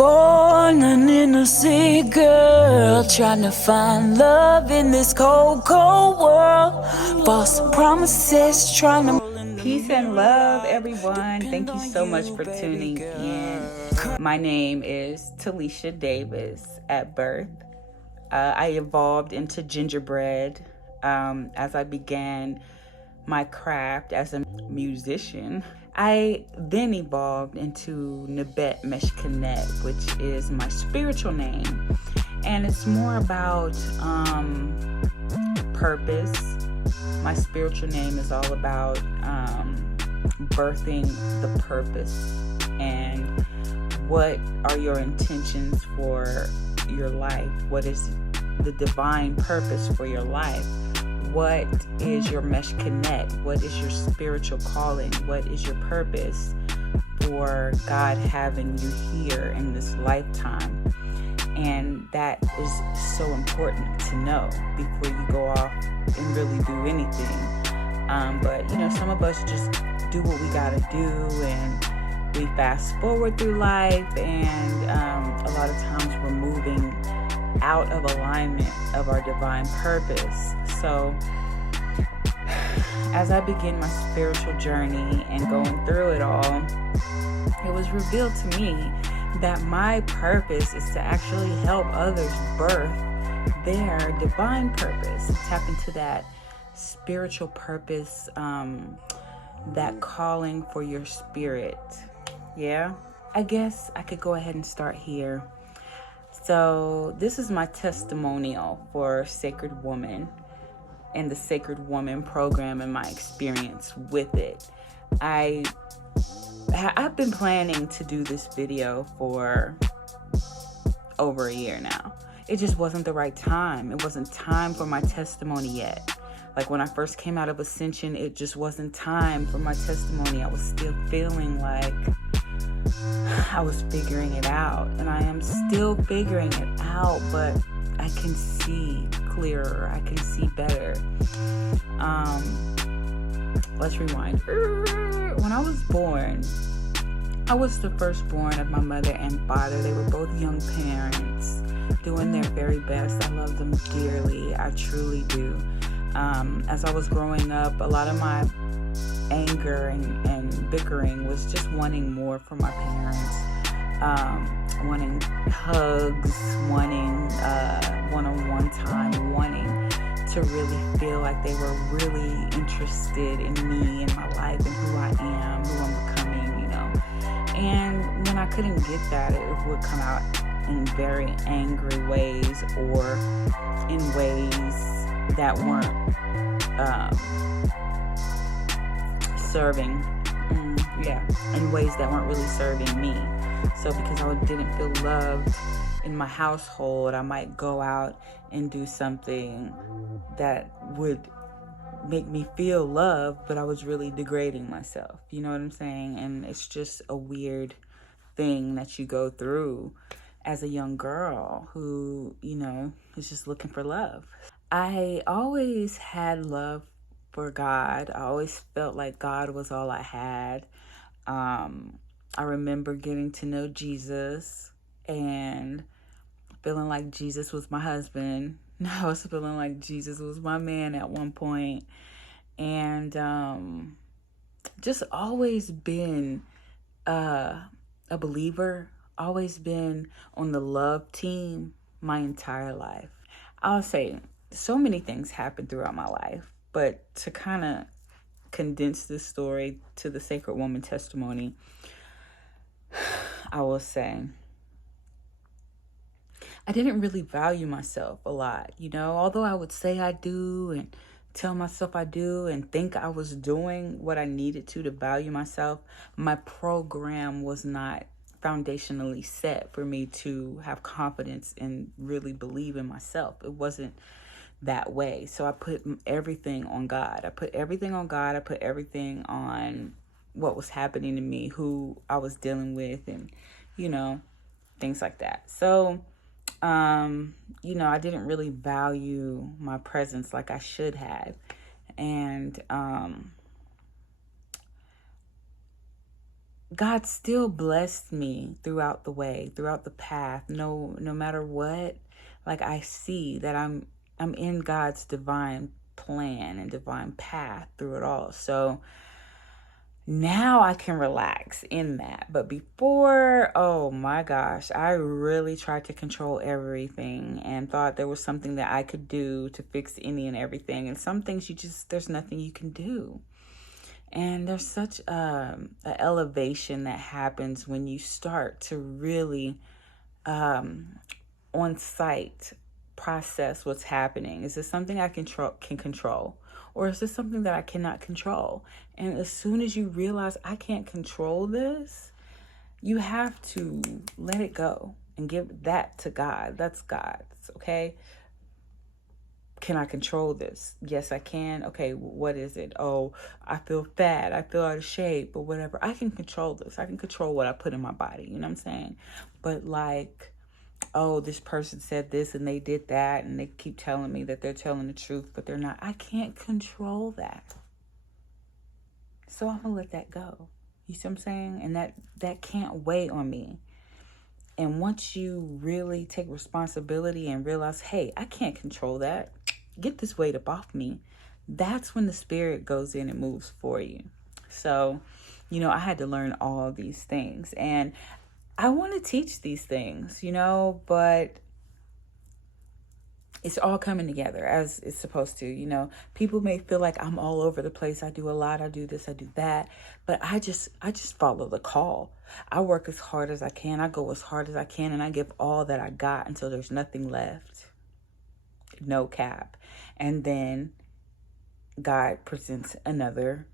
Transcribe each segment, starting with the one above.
Born an innocent girl, trying to find love in this cold, cold world. False promises, trying to... Peace and love, everyone. Thank you so much for tuning in. My name is Talisha Davis at birth. I evolved into gingerbread as I began my craft as a musician. I then evolved into Nabet Meshkanet, which is my spiritual name. And it's more about purpose. My spiritual name is all about birthing the purpose and what are your intentions for your life? What is the divine purpose for your life? What is your meshkanet? What is your spiritual calling? What is your purpose for God having you here in this lifetime? And that is so important to know before you go off and really do anything. But some of us just do what we gotta do, and we fast forward through life, and a lot of times we're moving out of alignment of our divine purpose. So as I begin my spiritual journey and going through it all, it was revealed to me that my purpose is to actually help others birth their divine purpose, tap into that spiritual purpose, that calling for your spirit. Yeah, I guess I could go ahead and start here. So this is my testimonial for Sacred Woman and the Sacred Woman program and my experience with it. I've been planning to do this video for over a year now. It just wasn't the right time. It wasn't time for my testimony yet. Like when I first came out of Ascension, it just wasn't time for my testimony. I was still feeling like I was figuring it out, and I am still figuring it out, but I can see clearer. I can see better. Let's rewind. When I was born, I was the firstborn of my mother and father. They were both young parents doing their very best. I love them dearly. I truly do. As I was growing up, a lot of my anger and bickering was just wanting more from my parents, wanting hugs, wanting one-on-one time, wanting to really feel like they were really interested in me and my life and who I am, who I'm becoming, And when I couldn't get that, it would come out in very angry ways or in ways that weren't serving, in ways that weren't really serving me. So because I didn't feel loved in my household, I might go out and do something that would make me feel loved, but I was really degrading myself. You know what I'm saying? And it's just a weird thing that you go through as a young girl who, is just looking for love. I always had love for God. I always felt like God was all I had. I remember getting to know Jesus and feeling like Jesus was my husband. I was feeling like Jesus was my man at one point. And just always been a believer, always been on the love team my entire life. I'll say so many things happened throughout my life, but to kind of condense this story to the Sacred Woman testimony, I will say I didn't really value myself a lot, although I would say I do and tell myself I do and think I was doing what I needed to value myself. My program was not foundationally set for me to have confidence and really believe in myself. It wasn't that way. So I put everything on God. I put everything on God. I put everything on what was happening to me, who I was dealing with, and, things like that. So, I didn't really value my presence like I should have. And God still blessed me throughout the way, throughout the path, no matter what. Like, I see that I'm in God's divine plan and divine path through it all. So now I can relax in that. But before, oh my gosh, I really tried to control everything and thought there was something that I could do to fix any and everything. And some things there's nothing you can do. And there's such an elevation that happens when you start to really on site process what's happening. Is this something I can control? Or is this something that I cannot control? And as soon as you realize I can't control this, you have to let it go and give that to God. That's God's, okay? Can I control this? Yes, I can. Okay, what is it? Oh, I feel fat. I feel out of shape or whatever. I can control this. I can control what I put in my body. You know what I'm saying? But like, oh, this person said this and they did that and they keep telling me that they're telling the truth, but they're not. I can't control that. So I'm going to let that go. You see what I'm saying? And that can't weigh on me. And once you really take responsibility and realize, hey, I can't control that. Get this weight up off me. That's when the spirit goes in and moves for you. So, I had to learn all these things. And I want to teach these things, but it's all coming together as it's supposed to. People may feel like I'm all over the place. I do a lot. I do this, I do that. But I just follow the call. I work as hard as I can. I go as hard as I can, and I give all that I got until there's nothing left. No cap. And then God presents another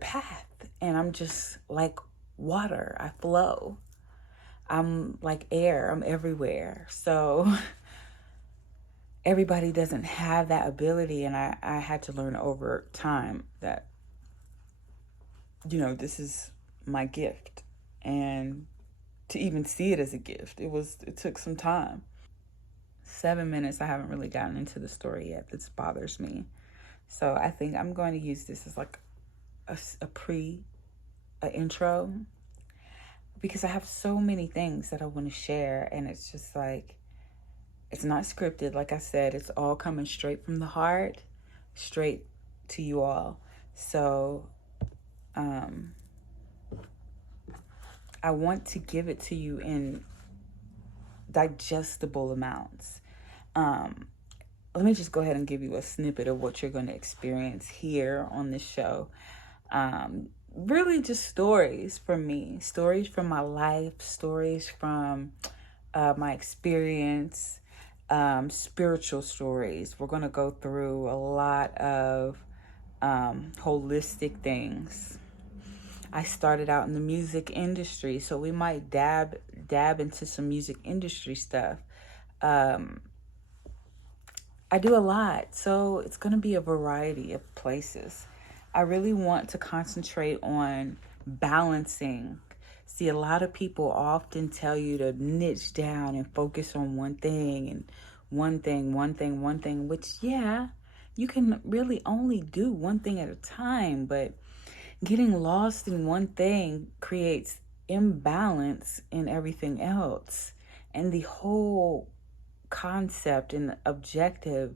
path. And I'm just like water. I flow. I'm like air. I'm everywhere. So everybody doesn't have that ability, and I had to learn over time that this is my gift, and to even see it as a gift, it took some time. 7 minutes. I haven't really gotten into the story yet. This bothers me, so I think I'm going to use this as like a intro, because I have so many things that I want to share, and it's just like, it's not scripted. Like I said, it's all coming straight from the heart, straight to you all. So I want to give it to you in digestible amounts. Let me just go ahead and give you a snippet of what you're going to experience here on this show. Really just stories from me, stories from my life, stories from my experience, spiritual stories. We're going to go through a lot of holistic things. I started out in the music industry, so we might dab into some music industry stuff. I do a lot, so it's going to be a variety of places. I really want to concentrate on balancing. See, a lot of people often tell you to niche down and focus on one thing and one thing, which, yeah, you can really only do one thing at a time, but getting lost in one thing creates imbalance in everything else. And the whole concept and objective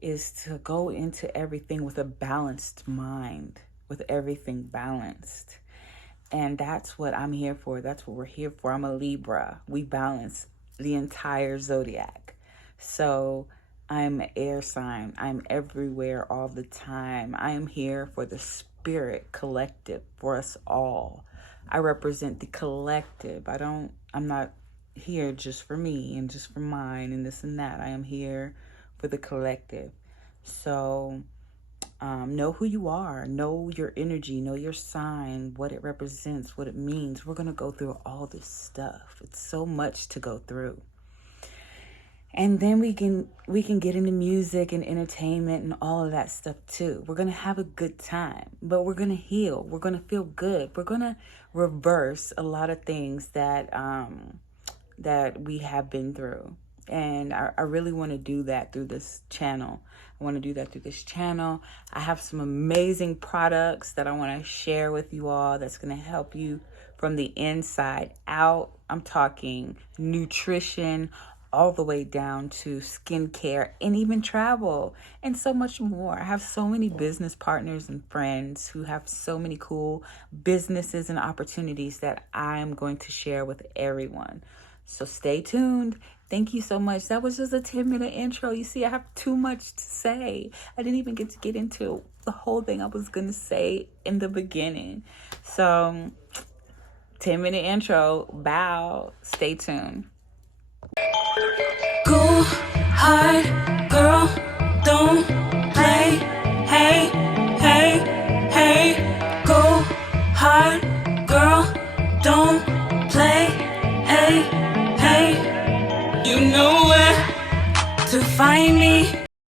is to go into everything with a balanced mind, with everything balanced. And that's what I'm here for. That's what we're here for. I'm a Libra. We balance the entire zodiac. So I'm an air sign. I'm everywhere all the time. I am here for the spirit collective, for us all. I represent the collective. I'm not here just for me and just for mine and this and that. I am here for the collective. So know who you are, know your energy, know your sign, what it represents, what it means. We're going to go through all this stuff. It's so much to go through. And then we can get into music and entertainment and all of that stuff too. We're going to have a good time, but we're going to heal. We're going to feel good. We're going to reverse a lot of things that we have been through. And I really want to do that through this channel. I have some amazing products that I want to share with you all that's going to help you from the inside out. I'm talking nutrition all the way down to skincare and even travel and so much more. I have so many business partners and friends who have so many cool businesses and opportunities that I am going to share with everyone. So stay tuned. Thank you so much. That was just a 10-minute intro. You see, I have too much to say. I didn't even get to get into the whole thing I was going to say in the beginning. So 10-minute intro. Bow. Stay tuned. Go hard, girl, don't